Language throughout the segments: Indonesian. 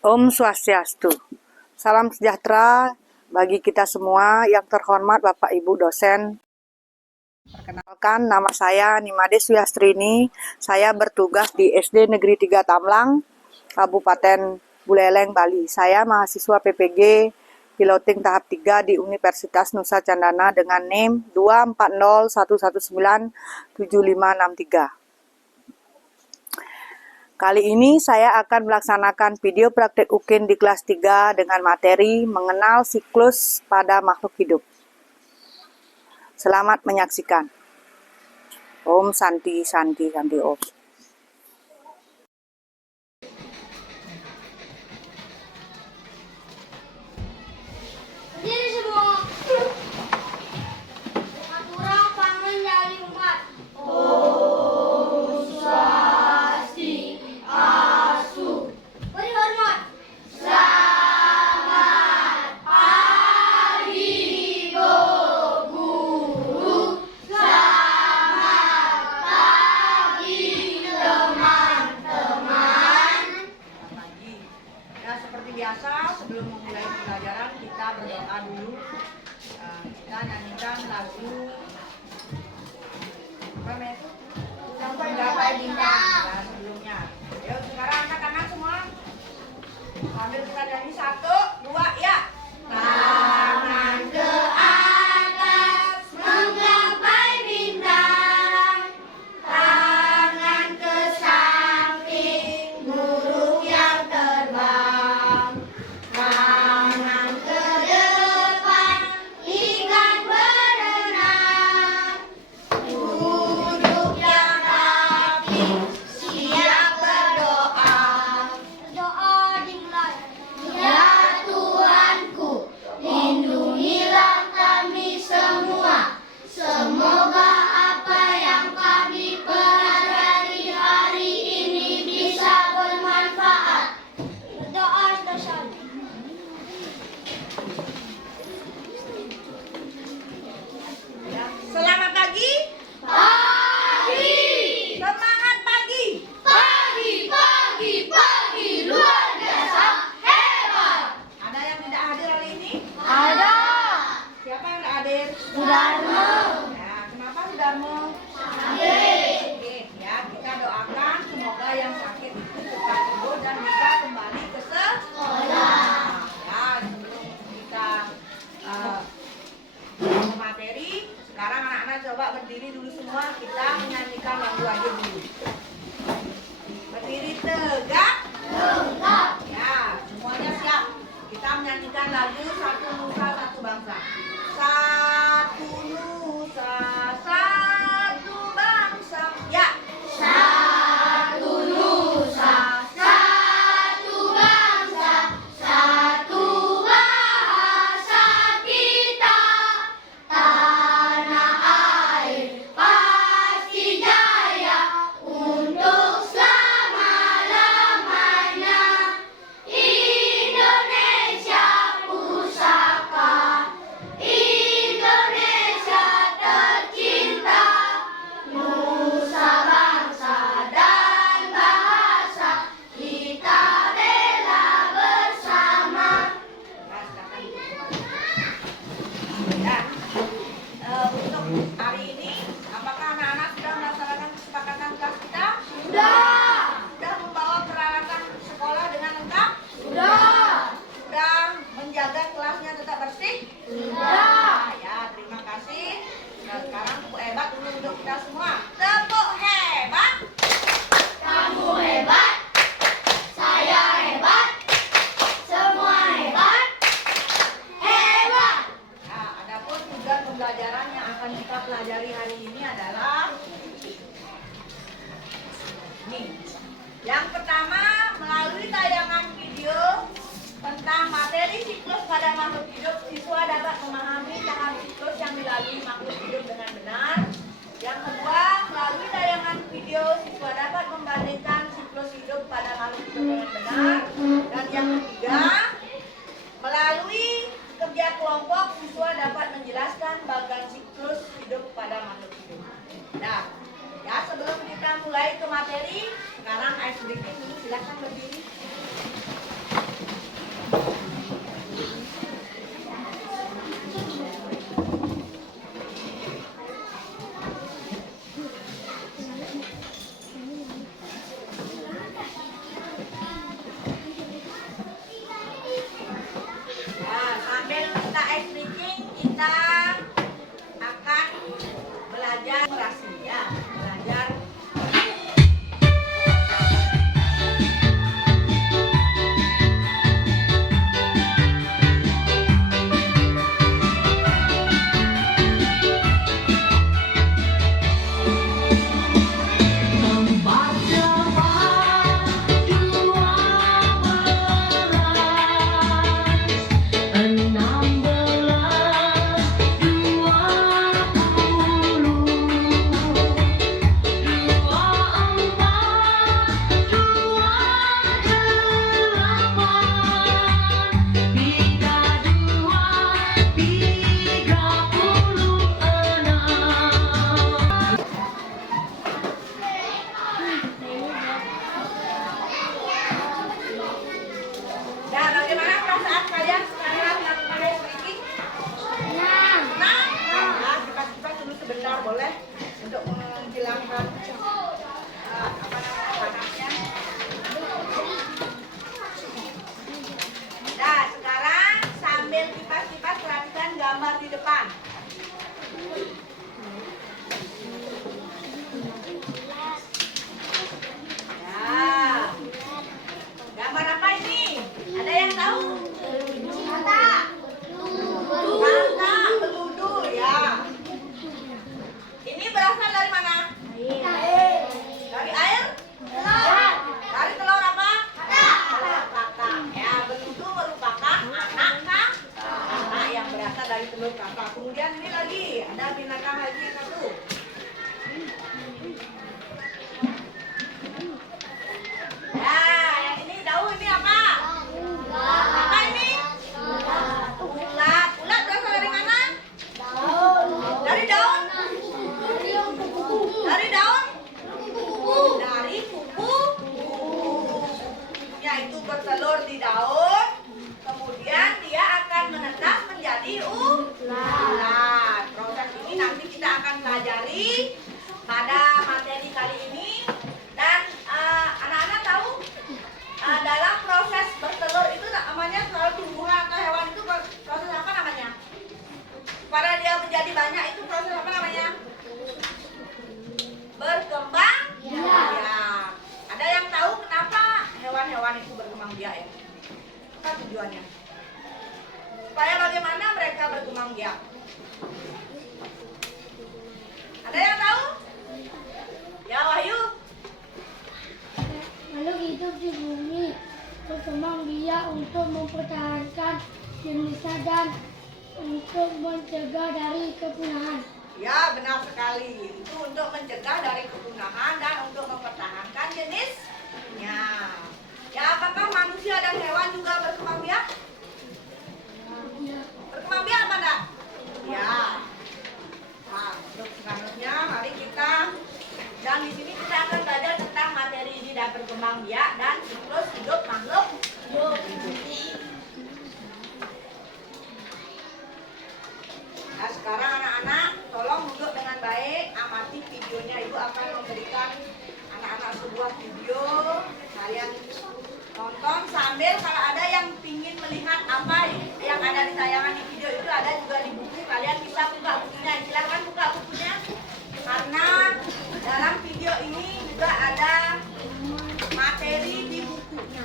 Om Swastiastu. Salam sejahtera bagi kita semua. Yang terhormat Bapak Ibu dosen. Perkenalkan, nama saya Nimade Suyastrini. Saya bertugas di SD Negeri 3 Tamlang, Kabupaten Buleleng, Bali. Saya mahasiswa PPG Piloting tahap 3 di Universitas Nusa Cendana dengan NIM 240119753. Kali ini saya akan melaksanakan video praktek UKIN di kelas 3 dengan materi mengenal siklus pada makhluk hidup. Selamat menyaksikan. Om Santi Santi Santi Om. Berdiri semua. Aturan pangan dari umat. Om Swastiastu. Beri hormat. Selamat pagi, Bu Guru. Selamat pagi, teman-teman. Pagi. Ya, seperti biasa sebelum memulai pelajaran kita berdoa dulu. Kita nyanyikan lagu apa itu? Menggapai bintang. Ya, sebelumnya. Yuk sekarang angkat semua. Sambil kita nyanyi 1, 2, ya. Tangan ke atas menggapai bintang, tangan ke samping burung yang terbang, tangan ke depan ikan berenang, duduk yang rapi siap berdoa. Berdoa dimulai. Ya Tuhanku, lindungilah kami semua. Semoga apa yang kami pelajari hari ini bisa bermanfaat. Berdoa dasar. Selamat pagi. Pagi, Semangat pagi. pagi, pagi, pagi, luar biasa, hebat. Ada yang tidak hadir hari ini? Ada. Siapa yang tidak hadir? Sudarmo. Ya, kenapa Sudarmo? Sakit. Oke, ya kita doakan semoga yang sakit itu cepat sembuh dan bisa kembali ke sekolah. Ya, sebelum kita ke materi, sekarang anak-anak coba berdiri dulu semua. Kita menyanyikan lagu aja dulu. Berdiri tegak. Tegak. Ya, semuanya siap. Kita menyanyikan lagu Satu Nusa Satu Bangsa. Satu Nusa Satu Bangsa. Ya. Satu nusa, satu bangsa, satu bahasa kita. Tanah air pasti jaya untuk selama-lamanya. Indonesia pusaka, Indonesia tercinta. Nusa bangsa dan bahasa kita bela bersama. Ya. Untuk hari ini, apakah anak-anak sudah melaksanakan kesepakatan kelas kita? Sudah. Sudah membawa peralatan sekolah dengan lengkap? Sudah. Sudah menjaga kelasnya tetap bersih? Sudah. Ya, terima kasih. Nah, sekarang tepuk hebat dulu untuk kita semua. Tepuk hebat. Kamu hebat, saya hebat, semua hebat, hebat. Nah, adapun tugas pembelajaran yang akan kita pelajari hari ini adalah nih. Yang pertama, melalui tayangan video tentang materi siklus pada makhluk hidup, siswa dapat memahami tahap siklus yang dilalui makhluk hidup dengan benar. Yang kedua, melalui tayangan video, siswa dapat membandingkan siklus hidup pada makhluk hidup dengan benar. Dan yang ketiga, melalui kerja kelompok, siswa dapat menjelaskan bagian siklus hidup pada makhluk hidup. Nah, ya sebelum kita mulai ke materi, sekarang ice breaking dulu, silakan berdiri. kita akan belajar orasi ya, belajar. Nah, bagaimana perasaan kalian sekarang yang pakai speaking? Senang. Nah, kita dulu sebentar boleh untuk menghilangkan apa namanya panasnya. Nah, sekarang sambil kipas-kipas perhatikan gambar di depan. Ya, gambar apa ini? Ada yang tahu? Mata. Mata peludur ya. Ini berasal dari mana? Dari air? Dari telur apa? Telur kakak. Ya, peludur merupakan anak yang berasal dari telur kakak. Kemudian ini lagi, ada binatang lagi satu. Nah, yang ini tahu ini apa? Apa ini? Ulat. Ulat berasal dari mana? Dari daun? Dari daun? Dari kuku. Ya, itu bertelur di daun. Kemudian dia akan menetas menjadi ulat. Proses ini nanti kita akan pelajari pada materi kali ini. Dan anak-anak tahu dalam proses bertelur itu namanya kalau tumbuhan atau hewan itu proses apa namanya? Para dia menjadi banyak itu proses apa namanya? Berkembang biak. Ada yang tahu kenapa hewan-hewan itu berkembang biak ya? Apa tujuannya? Supaya bagaimana mereka berkembang biak? Ada yang tahu? Ya, Wahyu. Makhluk hidup di bumi berkembang biak untuk mempertahankan jenisnya dan untuk mencegah dari kepunahan. Ya, benar sekali. Itu untuk mencegah dari kepunahan dan untuk mempertahankan jenisnya. Ya, apakah manusia dan hewan juga berkembang biak? Ya. Berkembang biak apa enggak? Ya. Nah, untuk selanjutnya mari kita dan di sini kita akan belajar tentang materi ini dan berkembang biak dan siklus hidup makhluk hidup. Nah, sekarang anak-anak tolong duduk dengan baik, amati videonya. Ibu akan memberikan anak-anak sebuah video. Kalian tonton sambil kalau ada yang ingin melihat apa yang ada di tayangan di video itu ada juga di buku. Kalian bisa buka bukunya. Silakan buka bukunya. Karena dalam video ini juga ada materi di bukunya.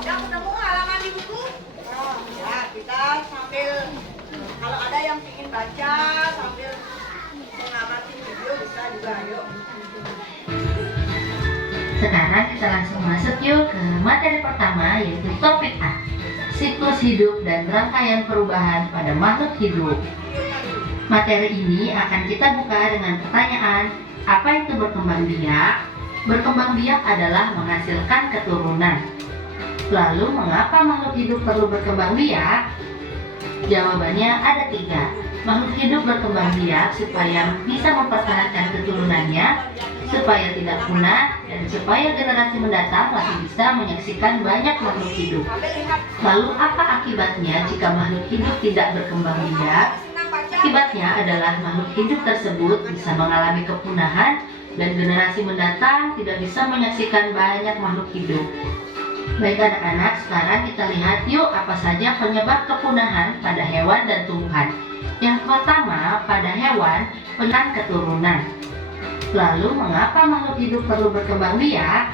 Sudah ketemu halaman di buku? Ya, kita sambil kalau ada yang ingin baca sambil mengamati video bisa juga, yuk. Sekarang kita langsung masuk yuk ke materi pertama, yaitu topik A, siklus hidup dan rangkaian perubahan pada makhluk hidup. Materi ini akan kita buka dengan pertanyaan, apa itu berkembang biak? Berkembang biak adalah menghasilkan keturunan. Lalu, mengapa makhluk hidup perlu berkembang biak? Jawabannya ada 3. Makhluk hidup berkembang biak supaya bisa mempertahankan keturunannya, supaya tidak punah, dan supaya generasi mendatang masih bisa menyaksikan banyak makhluk hidup. Lalu apa akibatnya jika makhluk hidup tidak berkembang biak? Akibatnya adalah makhluk hidup tersebut bisa mengalami kepunahan dan generasi mendatang tidak bisa menyaksikan banyak makhluk hidup. Baik anak-anak, sekarang kita lihat yuk apa saja penyebab kepunahan pada hewan dan tumbuhan. Yang pertama, pada hewan, penyakit keturunan. Lalu, mengapa makhluk hidup perlu berkembang biak?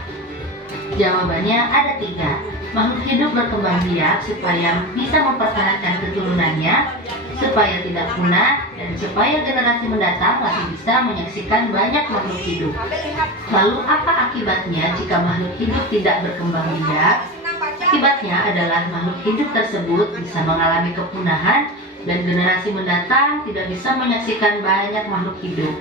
Jawabannya ada 3. Makhluk hidup berkembang biak supaya bisa mempertahankan keturunannya, supaya tidak punah, dan supaya generasi mendatang masih bisa menyaksikan banyak makhluk hidup. Lalu apa akibatnya jika makhluk hidup tidak berkembang biak? Akibatnya adalah makhluk hidup tersebut bisa mengalami kepunahan dan generasi mendatang tidak bisa menyaksikan banyak makhluk hidup.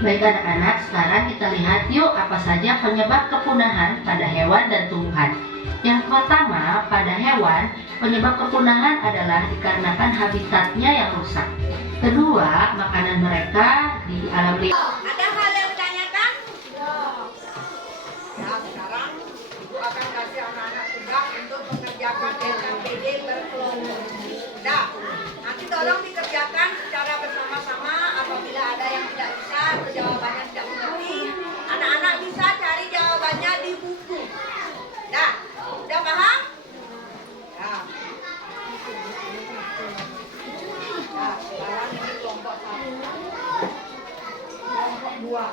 Baik anak-anak, sekarang kita lihat yuk apa saja penyebab kepunahan pada hewan dan tumbuhan. Yang pertama, pada hewan, penyebab kepunahan adalah dikarenakan habitatnya yang rusak. Kedua, makanan mereka di alam liar. Ada hal yang ditanyakan? Ya, sekarang Ibu akan kasih anak-anak tugas untuk mengerjakan SKPD berkelompok. Nah, nanti tolong dikerjakan secara bersama-sama. Apabila ada yang tidak bisa atau jawabannya tidak mengerti, anak-anak bisa cari jawabannya di buku. Nah, udah paham? Ya. Nah, sekarang ini kelompok 1. Kelompok 2.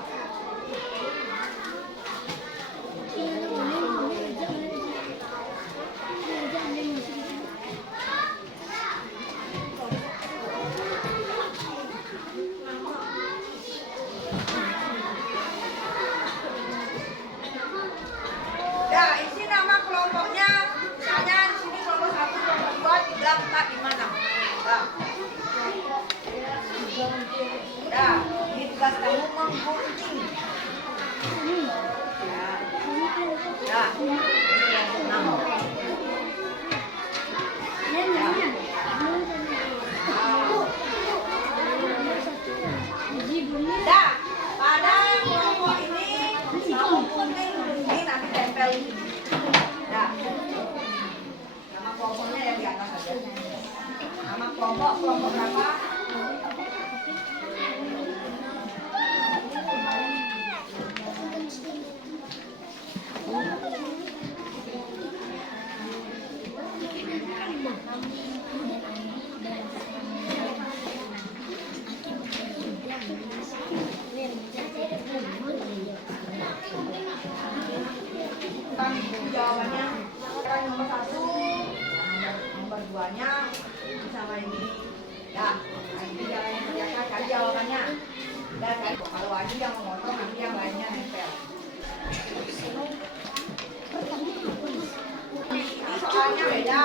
Nah, isi nama kelompoknya. Misalnya di sini kelompok 1, kelompok 2, 3, 4 di mana? Nah. Nah, ini tugas kamu menggunting. Nah. Nah, ini kelompok 6. Nah, pada kelompok ini kamu gunting ini nanti tempel di sini. Nah, nama kelompoknya yang di atas saja. Nama kelompok berapa? Jawabannya sekarang nomor 1, nomor 2-nya sama ini. Ya, nanti jalannya kerjakan cari jawabannya. Dan kalau Wahyu yang memotong, nanti yang lainnya nempel. Ini soalnya beda.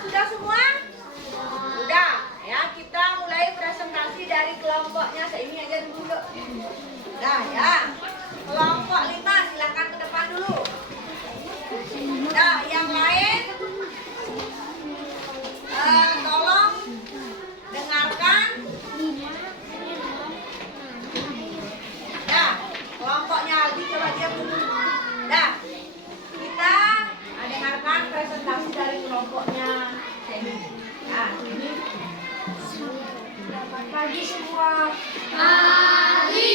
Sudah semua? Sudah. Ya, kita mulai presentasi dari kelompoknya. Ini aja dulu yuk. Nah ya, kelompok 5 silakan ke depan dulu. Nah, yang lain tolong pagi semua. Pagi.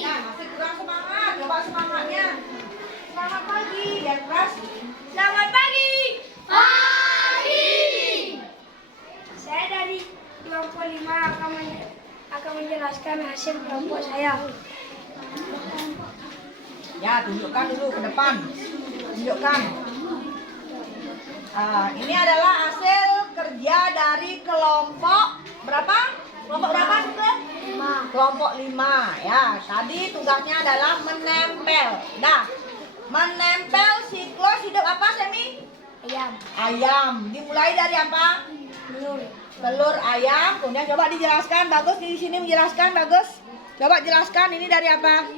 Ya, masih kurang semangat. Coba semangatnya. Selamat pagi, yang keras. Selamat pagi. Pagi. Saya dari kelompok 5 akan menjelaskan hasil kelompok saya. Ya, tunjukkan dulu ke depan. Tunjukkan. Ini adalah hasil kerja dari kelompok berapa? Kelompok berapa juga? 5. Kelompok 5 ya. Tadi tugasnya adalah menempel. Dah. Menempel siklus hidup apa, Semi? Ayam. Ayam. Dimulai dari apa? Telur. Telur ayam. Kemudian coba dijelaskan. Bagus di sini menjelaskan, bagus. Coba jelaskan ini dari apa?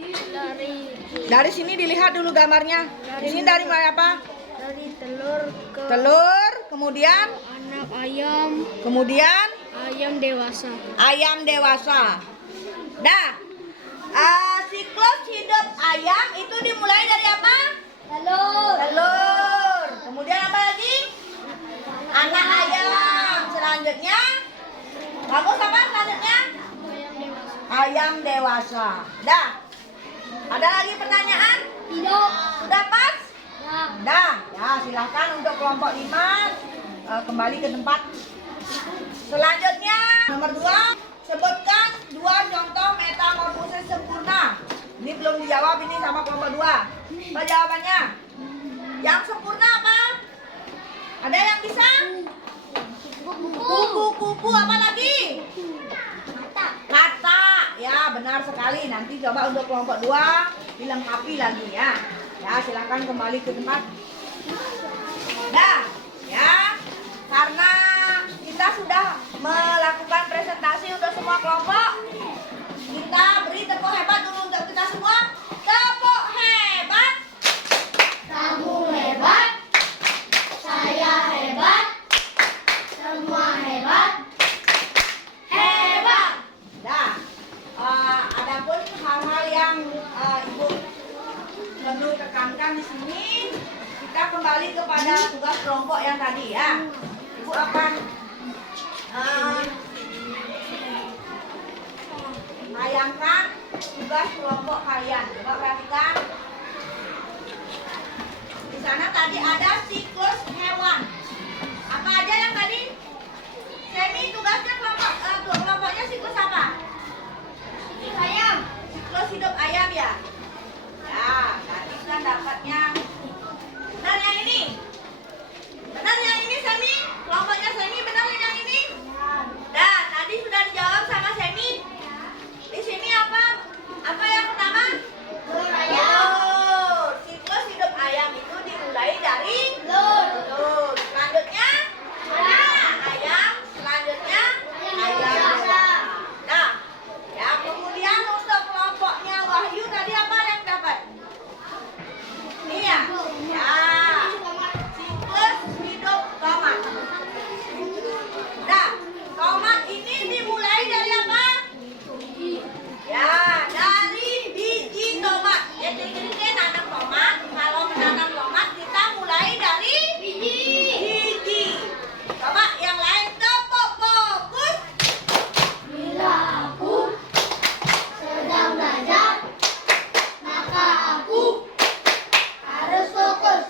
Dari sini dilihat dulu gambarnya. Ini dari mulai apa? Dari telur ke Telur, kemudian anak ayam, kemudian ayam dewasa. ayam dewasa. Dah. Siklus hidup ayam itu dimulai dari apa? Telur. Telur. Kemudian apa lagi? Anak ayam. Selanjutnya, bagus apa selanjutnya? Ayam dewasa. Dah. Ada lagi pertanyaan? Tidak. Sudah pas? Ya. Dah. Ya, silahkan untuk kelompok 5 kembali ke tempat. Selanjutnya, nomor 2, sebutkan 2 contoh metamorfosis sempurna. Ini belum dijawab ini sama kelompok 2. Apa jawabannya? Yang sempurna apa? Ada yang bisa? Kupu-kupu, apa lagi? Kata. Ya, benar sekali. Nanti coba untuk kelompok 2 dilengkapi lagi ya. Ya, silakan kembali ke tempat. Dah, ya. Karena kita sudah melakukan presentasi untuk semua kelompok, kita beri tepuk hebat dulu untuk kita semua. Tepuk hebat. Kamu hebat. Saya hebat. Semua hebat. Hebat. Dah. Adapun hal-hal yang Ibu perlu tekankan di sini, kita kembali kepada tugas kelompok yang tadi ya. Ibu akan tayangkan tugas kelompok kalian. Coba perhatikan. Di sana tadi ada siklus hewan. Apa aja yang tadi? Semi, tugasnya kelompoknya siklus apa? Siklus ayam. Siklus hidup ayam ya. Ya, tadi kan dapatnya. Benar yang ini? Benar yang ini, Semi? Kelompoknya Semi benar yang ini? Dah, tadi sudah dijawab sama Semi. Di sini apa? Apa yang pertama? Telur Telur. Siklus hidup ayam itu dimulai dari telur. Selanjutnya ayam. Selanjutnya ayam dewasa. Nah, ya kemudian untuk kelompoknya Wahyu tadi apa yang dapat? Ini ya. Ya. Siklus hidup tomat. Nah, tomat ini dimulai dari apa? Ya, dari biji tomat. Ya, jadi kita nanam tomat. Kalau menanam tomat kita mulai dari biji. Coba yang lain tepuk fokus. Bila aku sedang belajar, maka aku harus fokus.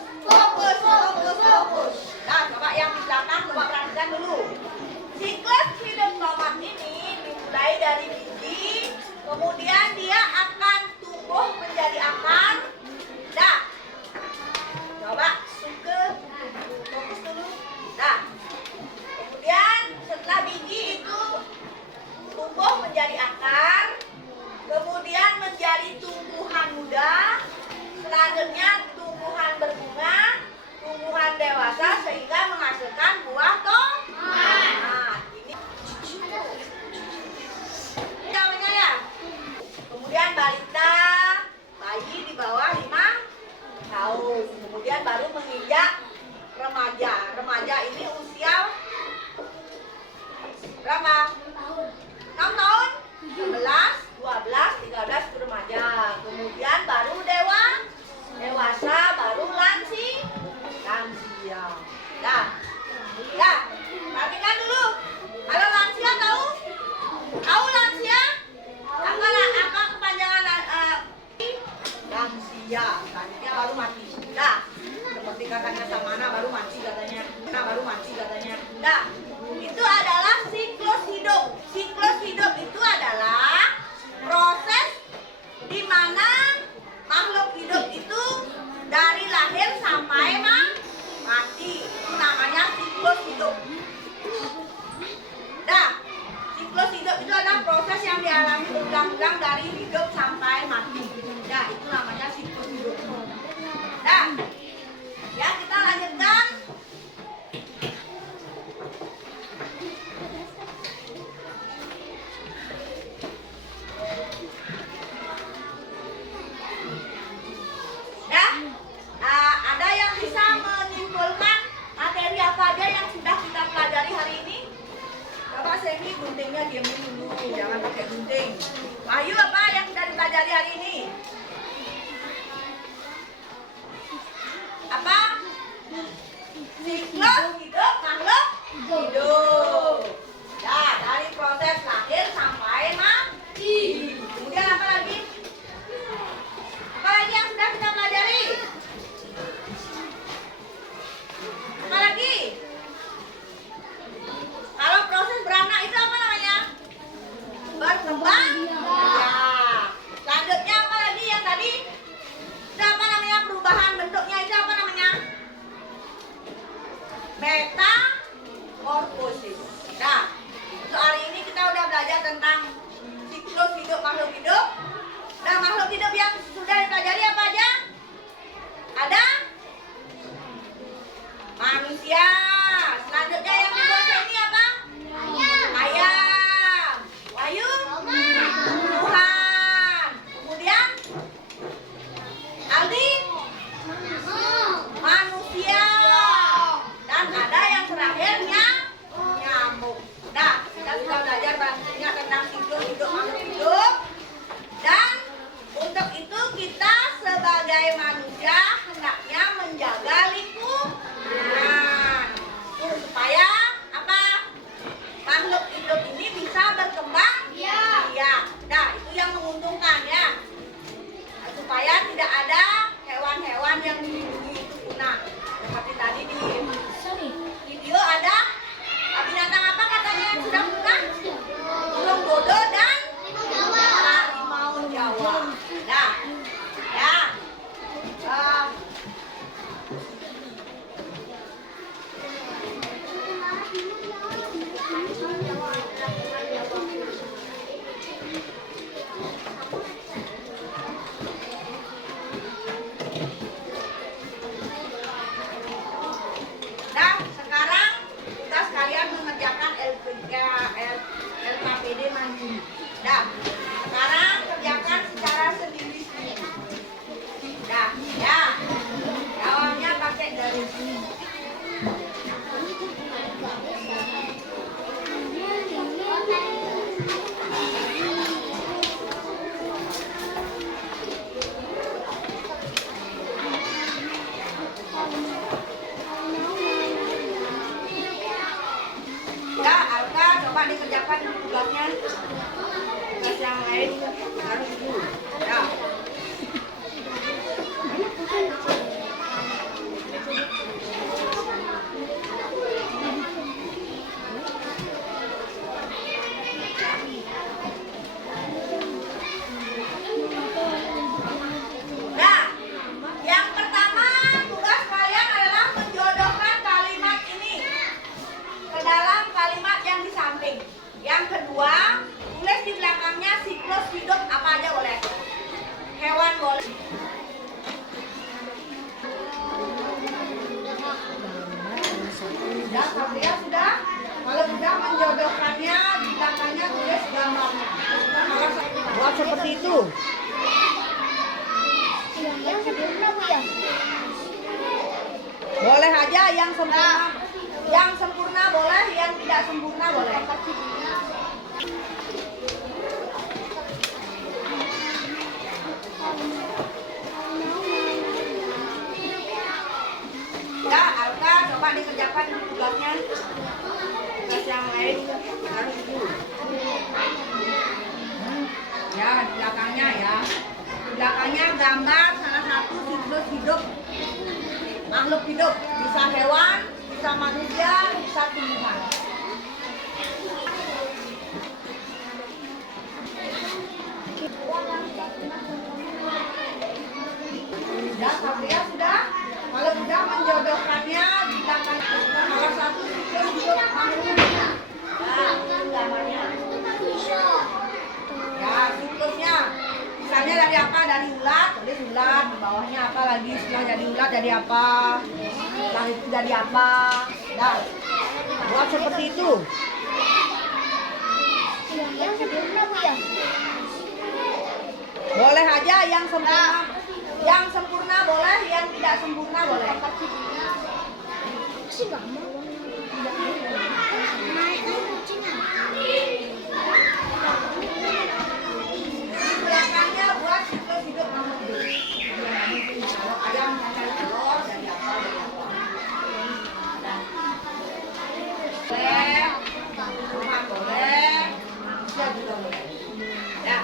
Fokus. Nah, coba yang di belakang coba perhatikan dulu. Siklus hidup tomat ini dimulai dari biji, kemudian dia akan tumbuh menjadi akar. Dah. Coba fokus dulu. Dah. Kemudian setelah biji itu tumbuh menjadi akar, kemudian menjadi tumbuhan muda, selanjutnya tumbuhan berbunga, tumbuhan dewasa sehingga menghasilkan buah tomat. Nah, ini namanya ya. Kemudian balita, bayi di bawah 5 tahun. Kemudian baru menginjak remaja. Remaja ini usia berapa? 6 tahun? 11, 12, 13 itu remaja. Kemudian baru dewasa, baru lansia. Nah, ya, perhatikan dulu. Kalau lansia tahu? Tahu baru mati katanya. Nah, itu adalah siklus hidup. Siklus hidup itu adalah proses di mana makhluk hidup itu dari lahir sampai mati. Itu namanya siklus hidup. Nah, siklus hidup itu adalah proses yang dialami berulang-ulang dari hidup sampai mati. Nah, itu namanya siklus hidup. Nah, ya kita lanjutkan. Ada yang bisa menyimpulkan materi apa aja yang sudah kita pelajari hari ini? Bapak Semi, guntingnya diamin dulu, jangan pakai gunting. Wahyu, apa yang sudah dipelajari hari ini? Apa? Siklus hidup makhluk hidup. Nah, dari proses lahir sampai mati. Kemudian apa lagi? Apa lagi yang sudah kita pelajari? Apa lagi? Kalau proses beranak itu apa namanya? Berkembang. Ya. Selanjutnya apa lagi yang tadi? Itu apa namanya? Perubahan bentuknya itu apa namanya? Metamorfosis. Nah, untuk hari ini kita udah belajar tentang siklus hidup makhluk hidup. Nah, makhluk hidup yang sudah dipelajari apa aja? Ada? Manusia. Selanjutnya yang di bawah ini apa? Ayam. Wahyu? Tuhan. Kemudian? Aldi? Manusia. Dan ada yang terakhirnya nyamuk. Nah, kita sudah belajar banyak tentang siklus hidup makhluk hidup. Dan untuk itu kita sebagai manusia hendaknya menjaga lingkungan supaya apa? Makhluk hidup ini bisa berkembang. Iya. Nah, itu yang menguntungkan ya. Supaya tidak ada hewan-hewan yang dilindungi itu punah. Seperti tadi di video ada binatang apa katanya yang sudah punah? Burung dodo dan harimau Jawa. Nah, ya. Nah, sekarang tugas kalian mengerjakan LKPD mandiri. Nah, sekarang kerjakan secara sendiri-sendiri. Nah, ya. Jawabnya pakai garis. Ya, Alka, coba dikerjakan tugasnya. Tugas yang lain harus dulu. Ya. Nah, yang pertama tugas kalian adalah menjodohkan kalimat ini ke dalam kalimat yang di samping. Yang kedua, tulis di belakangnya siklus hidup apa aja boleh. Hewan boleh. Sudah, Satria sudah? Kalau sudah menjodohkannya, di belakangnya tulis gambarnya. Buat seperti itu. Boleh aja yang sempurna. Yang sempurna boleh, yang tidak sempurna boleh. Ya, Alka, coba dikerjakan tugasnya. Tugas yang lain harus dulu. Ya, di belakangnya ya. Di belakangnya gambar salah satu siklus hidup makhluk hidup. Bisa hewan, bisa manusia, bisa tumbuhan. Sudah, Satria sudah? Kalau sudah menjodohkannya dikatakan salah satu siklus hidup makhluk hidup. Nah, itu gambarnya. Ya, siklusnya. Misalnya dari apa? Dari ulat, tulis ulat. Di bawahnya apa lagi? Setelah jadi ulat jadi apa? Setelah itu jadi apa? Nah, buat seperti itu. Yang sempurna Bu ya? Boleh aja yang sempurna. Yang sempurna boleh, yang tidak sempurna boleh. Sih nggak mau. Naik kan kucingnya. Belakangnya buat siklus hidup makhluk hidup. Kalau ayam cari telur dari apa? Boleh, rumah boleh, manusia juga boleh. Ya,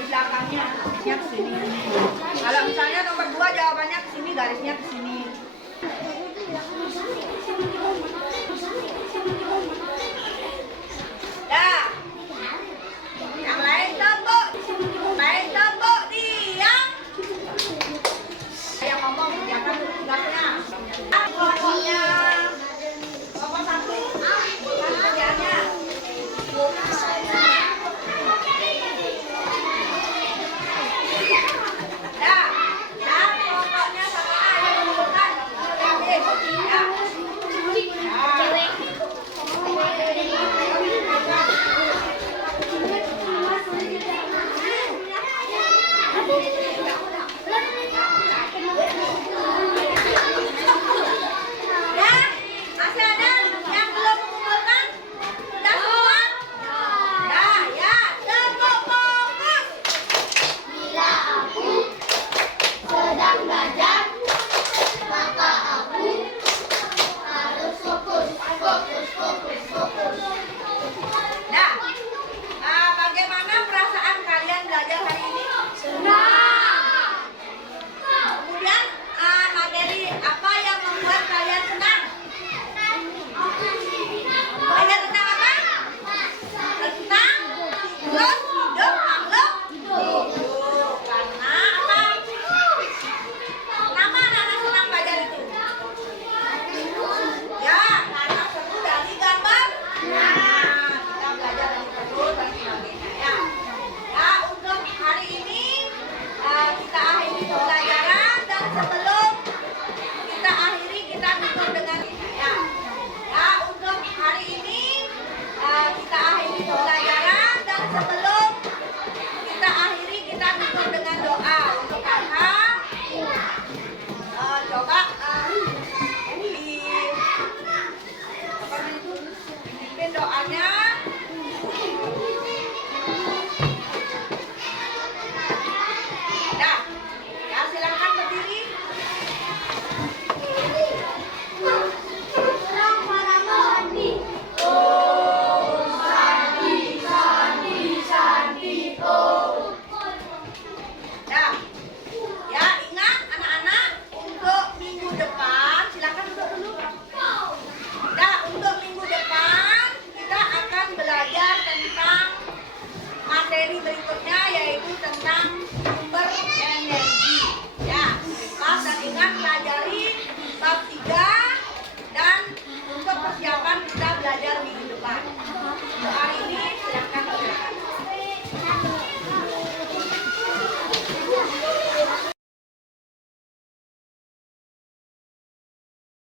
di belakangnya garisnya ke sini. Kalau misalnya nomor 2 jawabannya ke sini, garisnya ke sini. Ya. Yang lain tepuk. Lain tepuk diam. Yang ngomong ya kan